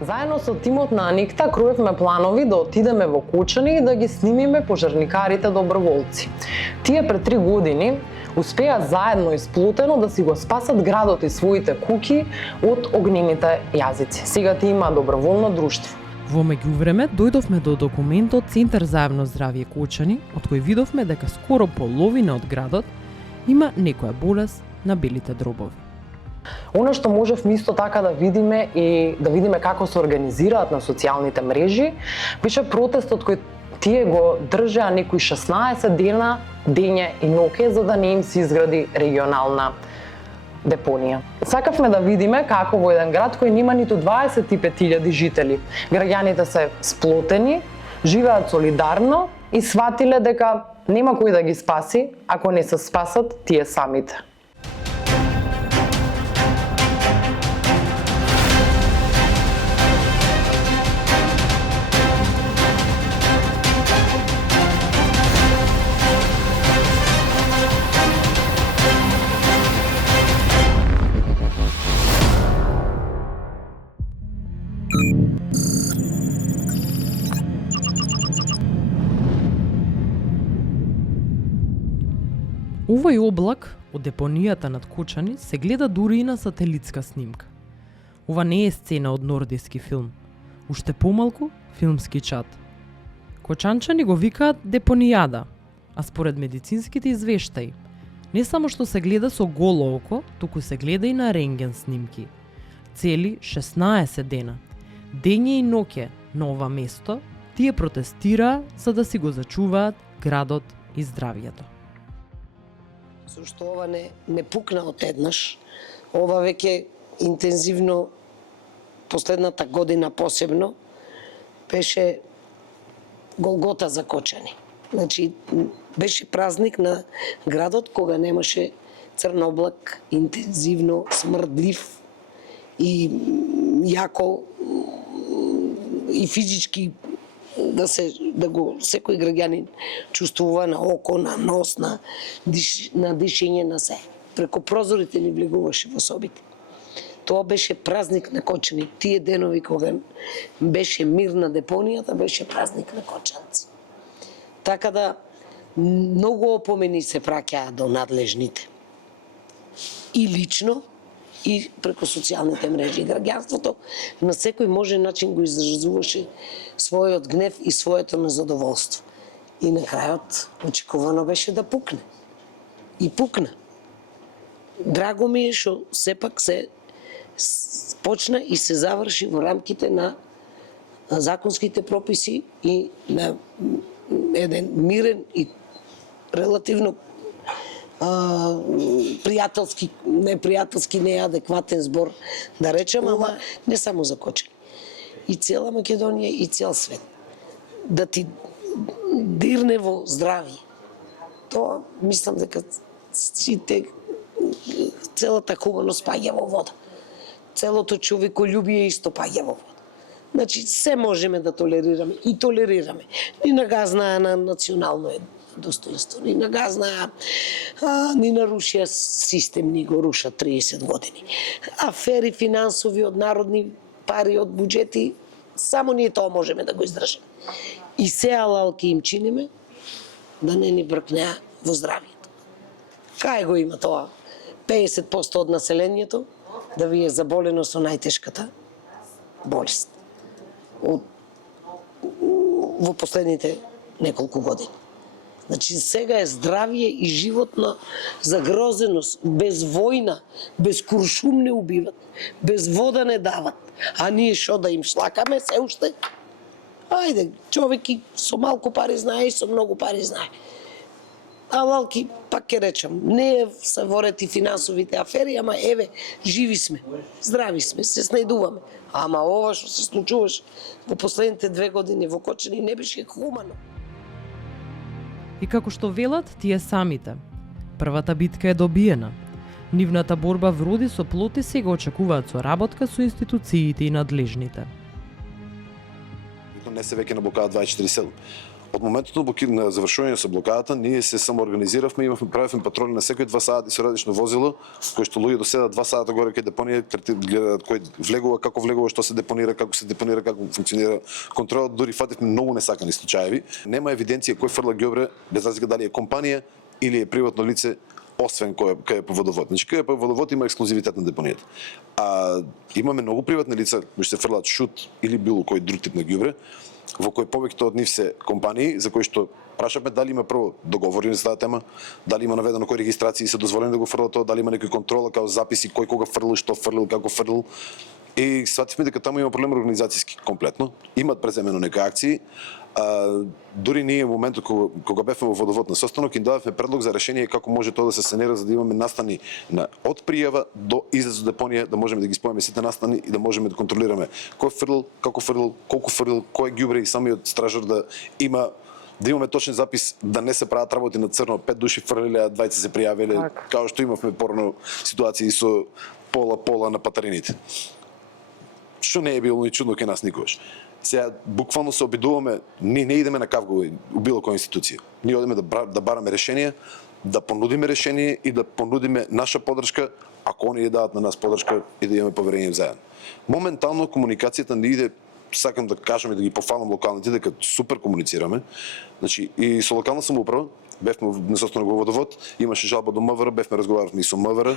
Заедно со тимот на Аникта круевме планови да отидеме во Кочани и да ги снимиме пожарникарите доброволци. Тие пред 3 години успеа заедно и сплутено да си го спасат градот и своите куќи од огнените јазици. Сега ти има доброволно друштво. Во меѓувреме дојдовме до документот Центар за јавно здравје Кочани, од кој видовме дека скоро половина од градот има некоја болест на белите дробови. Оно што можевме исто така да видиме и да видиме како се организираат на социјалните мрежи, беше протестот кој тие го држеа некои 16 дена, дење и ноќе, за да не им се изгради регионална депонија. Сакавме да видиме како во еден град кој нема ниту 25.000 жители, граѓаните се сплотени, живеат солидарно и сватиле дека нема кој да ги спаси ако не се спасат тие самите. Овој облак од депонијата над Кочани се гледа дури и на сателитска снимка. Ова не е сцена од нордиски филм, уште помалку филмски чат. Кочанчани го викаат депонијада, а според медицинските извештаи, не само што се гледа со голо око, туку се гледа и на рентген снимки. Цели 16 дена, дење и ноќе на ова место, тие протестираа за да си го зачуваат градот и здравјето. Зашто ова не пукна од еднаш. Ова веќе интензивно, последната година посебно, беше Голгота за Кочани. Значи, беше празник на градот кога немаше црн облак, интензивно, смрдлив и јако и физички да го секој граѓанин чувствува на око, на нос, на дишење, на се. Преку прозорите ни влегуваше во собите. Тоа беше празник на Кочани. Тие денови кога беше мир на депонијата, беше празник на кочанци. Така да многу опомени се праќаа до надлежните. И лично, и преку социјалните мрежи. Граѓанството на секој можен начин го изразуваше својот гнев и своето незадоволство. И на крајот очекувано беше да пукне. И пукна. Драго ми е што сепак се почна и се заврши во рамките на законските прописи и на еден мирен и релативно пријателски, не адекватен збор да речем, ама не само за Кочани. И цела Македонија и цел свет. Да ти дирне во здравје. Тоа мислам дека целата хуманост паѓа во вода. Целото човеколюбие исто паѓа во вода. Значи, се можеме да толерираме и толерираме. Ни нагазнаа на национално достоинство, ни нагазнаа, ни нарушија систем, ни го рушат 30 години. Афери финансови од народни пари, од буџети, само ние тоа можеме да го издржиме. И се алалки им чиниме да не ни бркнеа во здравјето. Кај го има тоа? 50% од населението да ви е заболено со најтешката болест во последните неколку години. Значи, сега е здравје и животна загрозеност, без војна, без куршум не убиват, без вода не дават. А ние шо да им шлакаме се уште? Ајде, човек и со малку пари знае и со многу пари знае. Алалки, пак ќе речам, не се ворети финансовите афери, ама еве, живи сме, здрави сме, се снајдуваме. Ама ова што се случуваше во последните 2 години во Кочани не беше хумано. И како што велат тие самите, првата битка е добиена. Нивната борба вроди со плод и сега очекуваат соработка со институциите и надлежните. Не се веќе набокаат 24/7. Од моментот на завршување со блокадата, ние се самоорганизиравме, правевме патроли на секои 2 сати со различно возило, кои што луѓе доседат 2 сата горе кај депонија, гледаат кој влегува, како влегува, што се депонира, како функционира контролот, дури фативме многу несакани случаи. Нема евиденција кој фрла ѓобре, без разлика дали е компанија или е приватно лице, освен кој е по водовод. Значи, кој е по водовод има ексклузивитет на депонијата. А имаме многу приватни лица кои се фрлаат шут или било кој друг тип на ѓубре, во кој повеќето од нив се компании за кои што прашавме дали има прво договори за таа тема, дали има наведено кои регистрации се дозволени да го фрлат тоа, дали има некој контрола као записи кој кога фрлил, што фрлил, како фрлил. И свативме дека таму има проблем организацијски комплетно. Имат преземено некои акции. Дури ние во моментот кога бевме во водовод на состанок им дадовме предлог за решение како може тоа да се санира за да имаме настани од пријава до излез од депонија, да можеме да ги спојаме сите настани и да можеме да контролираме кој фрлил, како фрлил, колку фрлил, кој ѓубре и самиот стражар да имаме точен запис, да не се прават работи на црно, 5 души фрлиле, а 20 се пријавиле, као што имавме порано ситуации со пола на патарините. Што не е било ни чудно кај нас никогаш. Сега буквално се обидуваме, ние не идеме на кавга у било која институција. Ние одиме да бараме решение, да понудиме решение и да понудиме наша поддршка, ако они дадат на нас поддршка и да имаме поверение заедно. Моментално комуникацијата не иде, сакам да кажам и да ги пофалам локалните, дека супер комуницираме. Значи и со локална самоуправа, бевме на состанок во водовод, имаше жалба до МВР, бевме разговаравме и со МВР.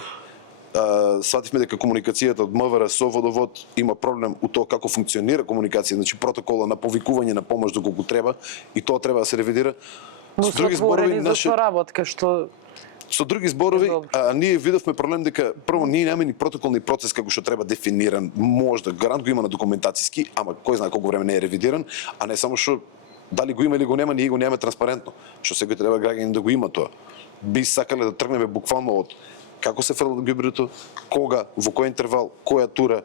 Свативме дека комуникацијата од МВР со водовод има проблем у тоа како функционира комуникација, значи протокола на повикување на помош доколку треба и тоа треба да се ревидира. Со други зборови, Со други зборови, ние видовме проблем дека прво ние немаме ни протокол ни процес како што треба дефиниран, можда гарант го има на документацијски, ама кој знае колку време не е ревидиран, а не само што дали го има или го нема, ние го немаме транспарентно, што секој треба граѓанин да го има тоа. Би сакале да тргнеме буквално од како се фрлат ѓубрето, кога, во кој интервал, која тура,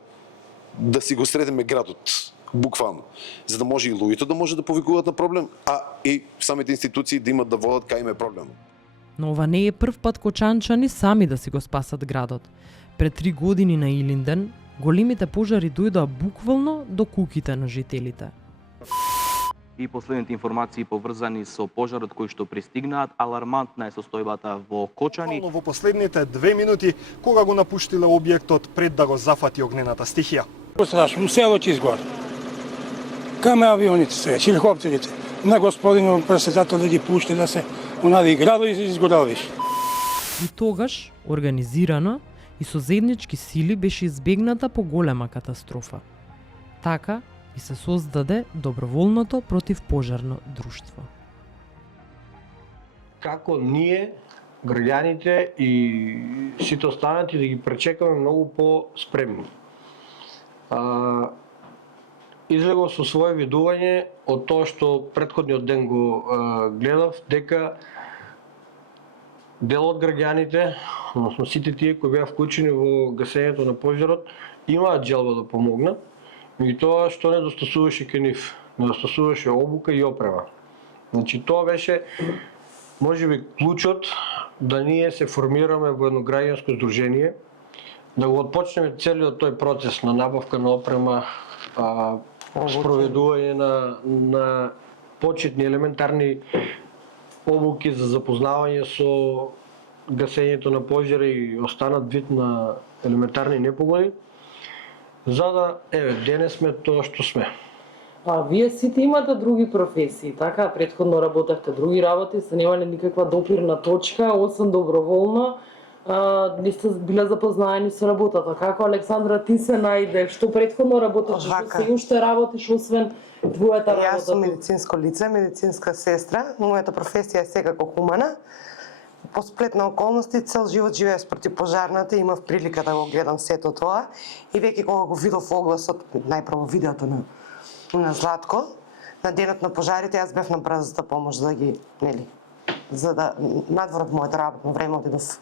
да си го средиме градот, буквално, за да може и луѓето да може да повикуваат на проблем, а и самите институции да имат да водат кај им е проблем. Но ова не е прв пат кочанчани сами да си го спасат градот. Пред 3 години на Илинден, големите пожари дојдоа буквално до куќите на жителите. И последните информации поврзани со пожарот кој што пристигнаат, алармантна е состојбата во Кочани. Во последните 2 минути, кога го напуштиле објектот пред да го зафати огнената стихија. Страшно, село ќе изгори. Каме авионите се, хеликоптерите. На господинот председател да ги пушти да се онади градови се изгорелиш. И тогаш, организирано и со заеднички сили беше избегната поголема катастрофа. Така и се создаде доброволното противпожарно друштво. Како ние, граѓаните и сите останати да ги пречекаме многу по-спремни. Излегов со свое видување од тоа што претходниот ден го гледав, дека дел од граѓаните, односно сите тие кои беа вклучени во гасењето на пожарот, имаат желба да помогнат, меѓутоа што недостасуваше кај нив, недостасуваше обука и опрема. Значи тоа беше можеби клучот да ние се формираме во едно граѓанско здружение, да го отпочнеме целиот тој процес на набавка на опрема, спроведување на почетни елементарни обуки за запознавање со гасењето на пожари и останат вид на елементарни непогоди, за да, денес сме тоа што сме. А вие сите имате други професии, така? Претходно работевте други работи, сте немале никаква допирна точка, освен доброволно, не сте биле запознаени со работата. Како, Александра, ти се најде? Што претходно работиш? Што се уште работиш, освен твојата работа? Јас сум медицинско лице, медицинска сестра. Мојата професија е секако хумана. По сплет на околности, цел живот живеев спроти пожарната, имав прилика да го гледам сето тоа. И веќе кога го видов огласот, најпрво видеото на Златко, на денот на пожарите, јас бев на брзата помош за да ги, за да надвор од моето работно време одидов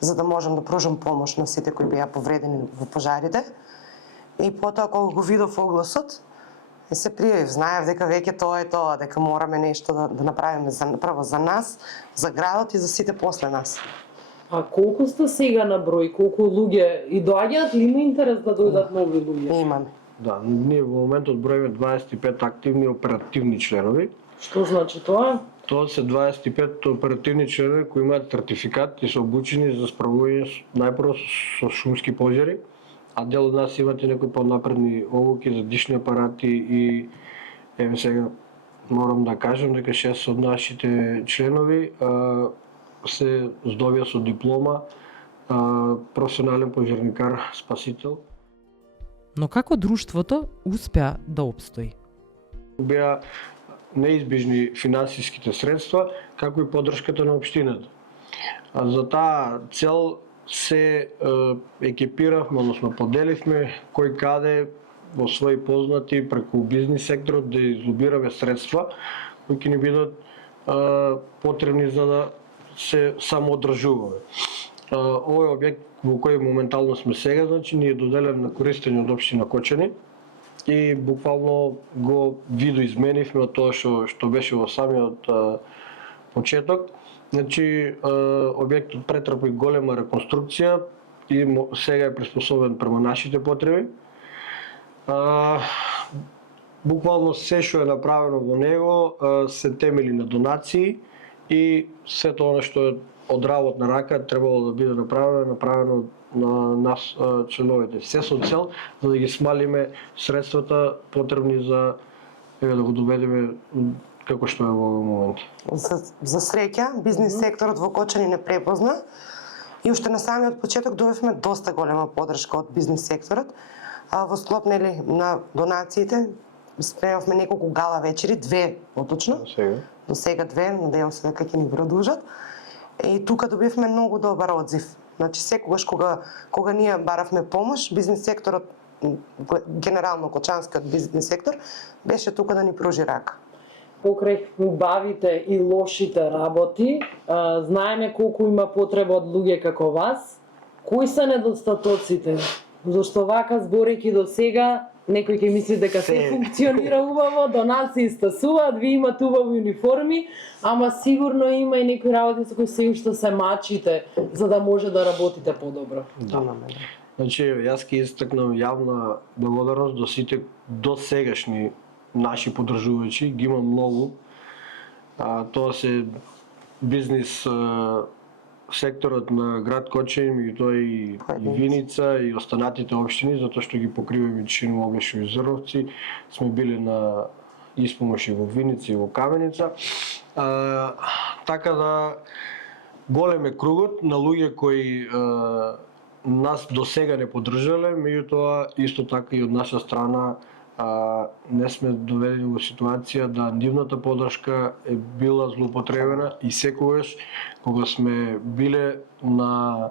за да можам да пружам помош на сите кои беа повредени во пожарите. И потоа кога го видов огласот, се пријавив, знаев дека веќе тоа е тоа, дека мораме нешто да направиме прво за нас, за градот и за сите после нас. А колку сте сега на број, колку луѓе и доаѓаат ли има интерес да дојдат нови луѓе? Имаме. Да, ние во моментот броиме 25 активни оперативни членови, Што значи тоа? Тоа се 25 оперативни членови кои имаат сертификат и се обучени за справување најпрво со шумски пожари, а дел од нас имат и некои понапредни обуки за дишни апарати и еве сега морам да кажам дека 6 од нашите членови се здобија со диплома професионален пожарникар спасител. Но како друштвото успеа да опстои? Беа неизбежни финансиските средства, како и поддршката на општината. За таа цел се екипиравме, односно поделивме кој каде во своји познати преку бизнис секторот да излобираме средства кои ќе ни бидат потребни за да се самоодржуваме. Овој објект во кој моментално сме сега, значи ни е доделен на користење од општина Кочани и буквално го видоизменивме од тоа што беше во самиот почеток. Значи објектот претрпи голема реконструкција и сега е приспособен према нашите потреби. Буквално се што е направено во него се темели на донации и сето она што е од работна рака требало да биде направено на нас членовите. Се со цел за да ги смалиме средствата потребни за да го доведеме како што е во овој момент. За среќа, бизнис секторот во Кочани не препозна и уште на самиот почеток добивме доста голема поддршка од бизнис секторот. Во склоп на донациите спремавме неколку гала вечери, 2 поточно. До сега 2, надевам се дека ќе ни продолжат. И тука добивме многу добар одзив. Значи секогаш кога ние баравме помош, бизнис секторот, генерално кочанскиот бизнис сектор, беше тука да ни пружи рака. Покрај убавите и лошите работи, знаеме колку има потреба од луѓе како вас. Кои се недостатоците? Зашто вака зборејќи до сега, некој ќе мисли дека се функционира убаво, до нас се истасуваат, ви имате убави униформи, ама сигурно има и некои работи со кои се уште се мачите, за да може да работите подобро. Значи, јас ќе истакнам јавна благодарност до сите досегашни наши поддржувачи, ги има многу. Тоа се бизнис секторот на град Кочани, меѓутоа и Виница и останатите општини, затоа што ги покриваме Чину, Оглешово и Зрновци. Сме били на испомоши во Виница и во Каменица. Така да голем е кругот на луѓе кои нас до сега не поддржале, меѓутоа исто така и од наша страна не сме доведени во ситуација да нивната поддршка е била злоупотребена и секогаш кога сме биле на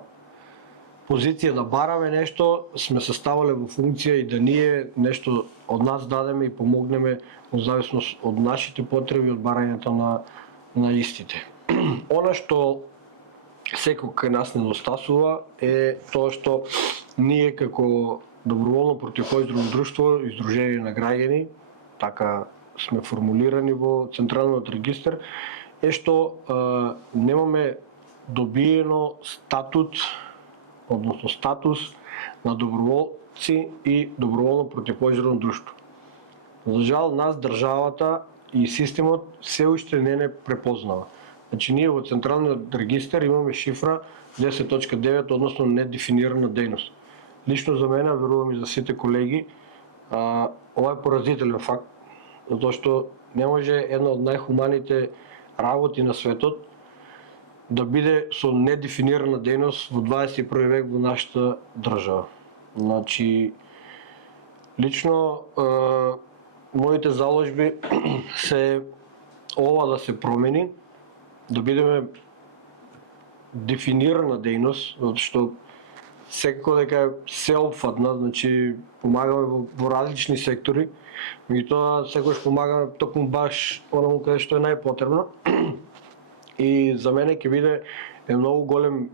позиција да бараме нешто, сме се ставале во функција и да ние нешто од нас дадеме и помогнеме во зависност од нашите потреби од барањето на истите. Она што секој кај нас недостасува е тоа што ние како доброволно противопожарно друштво, издружение на граѓани, така сме формулирани во Централниот регистар, е што немаме добиено статут, односно статус на доброволци и доброволно противопожарно друштво. За жал, нас државата и системот се уште не препознава. Значи, ние во Централниот регистар имаме шифра 10.9, односно недефинирана дејност. Лично за мене, верувам и за сите колеги, ова е поразителен факт, затоа што не може една од најхуманите работи на светот да биде со недефинирана дејност во 21 век во нашата држава. Значи, лично моите заложби се ова да се промени, да бидеме дефинирана дејност, што секако дека е сеопфатна, значи помагаме во различни сектори, меѓутоа секогаш помагаме токму баш онаму каде што е најпотребно. И за мене ќе биде многу голем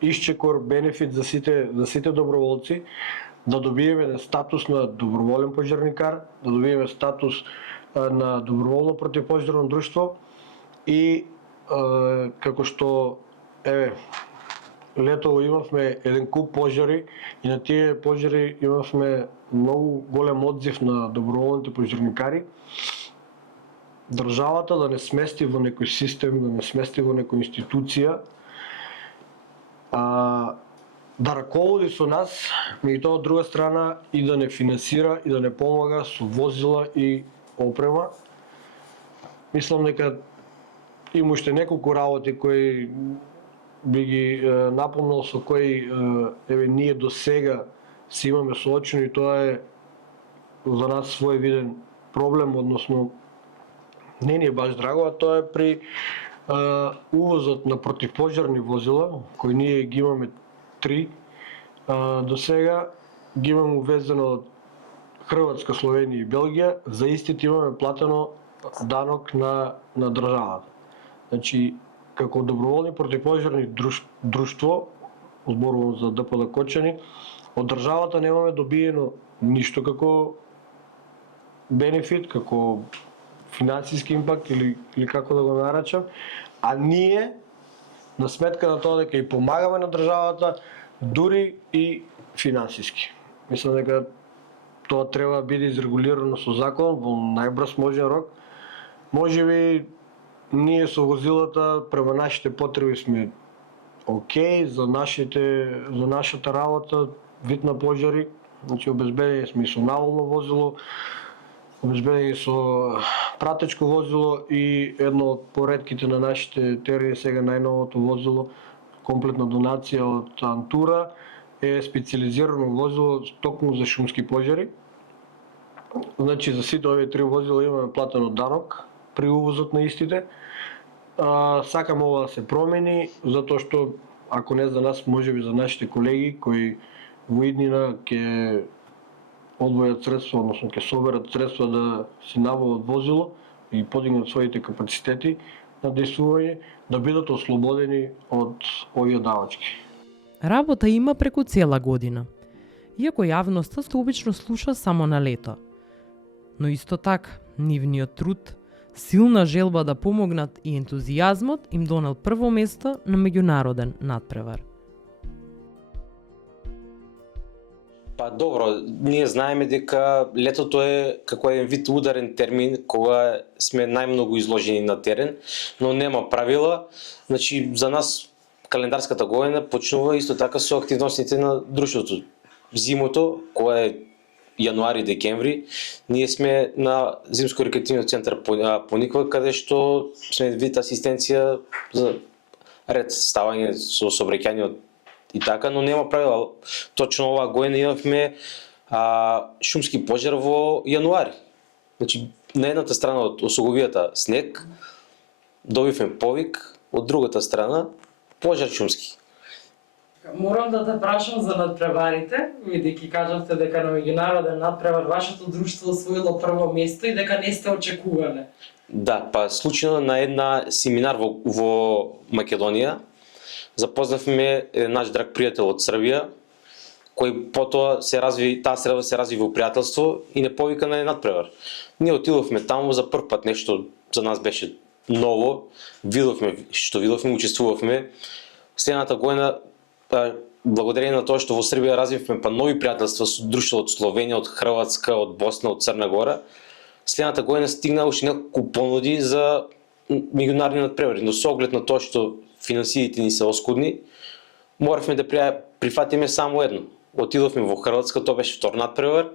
исчекор, бенефит за сите доброволци да добиеме статус на доброволен пожарникар, да добиеме статус на доброволно противопожарно друштво и како што летово имавме еден куп пожари и на тие пожари имавме многу голем одзив на доброволните пожарникари. државата да не смести во некој систем, да не смести во некоја институција, да раководи со нас, меѓутоа од друга страна и да не финансира и да не помага со возила и опрема. Мислам дека има уште неколку работи кои би ги напомнал, со кои ние до сега си имаме соочено, и тоа е за нас своевиден проблем, односно не ни е баш драго, а тоа е при увозот на противпожарни возила, кои ние ги имаме 3 до сега, ги имаме увезено од Хрватска, Словенија и Белгија, за истите имаме платено данок на државата. Значи, како доброволни противпожарни друштво, зборувам за ДПЛ Кочани, од државата немаме добиено ништо како бенефит, како финансиски импакт или како да го наречам, а ние на сметка на тоа дека и помагаме на државата, дури и финансиски. Мислам дека тоа треба да биде изрегулирано со закон во најбрз можен рок. Можеби ние со возилата према нашите потреби сме окей, за нашата работа, вид на пожари, значи обезбедени сме и со наволно возило, обезбедени со пратечко возило и едно од поретките на нашите терени сега најновото возило, комплетна донација од Антура, е специализирано возило токму за шумски пожари. Значи за сите овие 3 возила имаме платено данок при увозот на истите. Сакам ова да се промени, затоа што ако не за нас, можеби за нашите колеги кои во иднина ќе одвојат средства, односно ќе соберат средства да си набават возило и подигнат своите капацитети на действување, да бидат ослободени од овие давачки. Работа има преку цела година, иако јавноста се обично слуша само на лето. Но исто така, нивниот труд, силна желба да помогнат и ентузијазмот им донел прво место на меѓународен надпревар. Па добро, ние знаеме дека летото е како еден вид ударен термин кога сме најмногу изложени на терен, но нема правила. Значи за нас календарската година почнува исто така со активностите на друштвото. Зимото, кога е јануари-декември, ние сме на зимско-рекреативниот центар Пониква, каде што сме вид асистенција за ред ставање со сообраќајниот и така, но нема правила. Точно оваа година имавме шумски пожар во јануари. Значи, на едната страна од осоговијата снег, добивме повик, од другата страна пожар шумски. Морам да те прашам за надпреварите, бидејќи кажавте дека на меѓународен надпревар вашето друштво освоило прво место и дека не сте очекувале. Да, па случајно на една семинар во Македонија запознавме наш драг пријател од Србија, кој потоа таа среда се разви во пријателство и не повика на надпревар. Ние отидовме таму за прв пат, нешто за нас беше ново, видовме, учествувавме. Следната година, благодарение на тоа што во Србија развивме па нови пријателства со друштво од Словенија, од Хрватска, од Босна, од Црна Гора, следната година стигна уште неколку понуди за меѓународни надпревари, но со оглед на тоа што финансиите ни се оскудни, моравме да прифатиме само едно. Отидовме во Хрватска, тоа беше втор надпревар,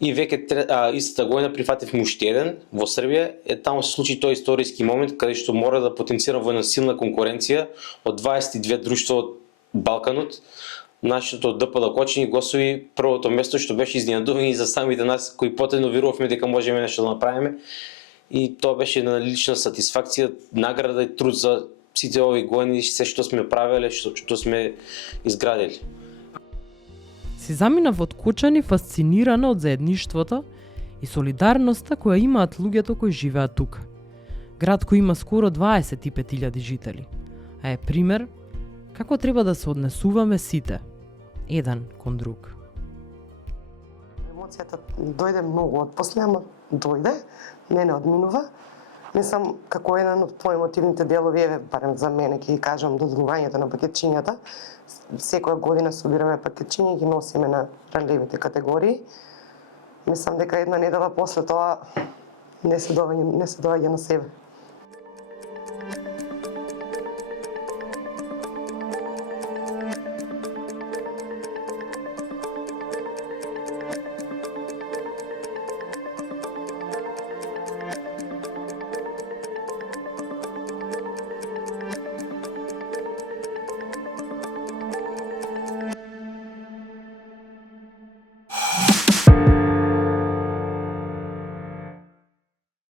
и веќе истата година прифативме уште еден во Србија. Таму се случи тој историски момент каде што мора да потенцирам во една силна конкуренција од 22 друштва од Балканот. Нашето ДПЛ Кочани го освои првото место, што беше изненадување и за самите нас кои потено верувавме дека можеме нешто да направиме. И тоа беше една лична сатисфакција, награда и труд за сите овие години, се што сме правеле, што сме изградили. Си заминав од Кочани фасцинирана од заедништвото и солидарноста која имаат луѓето кои живеат тука. Град кој има скоро 25.000 жители, а е пример како треба да се однесуваме сите, еден кон друг. Емоцијата дојде многу отпосле, ама дојде, не одминува. Мислам, како еден од поемотивните делови, барем за мене, ќе ги кажам, доделувањето на пакетчињата. Секоја година собираме пакетчиња и ги носиме на ранливите категории. Мислам дека една недела после тоа не се доаѓа на себе.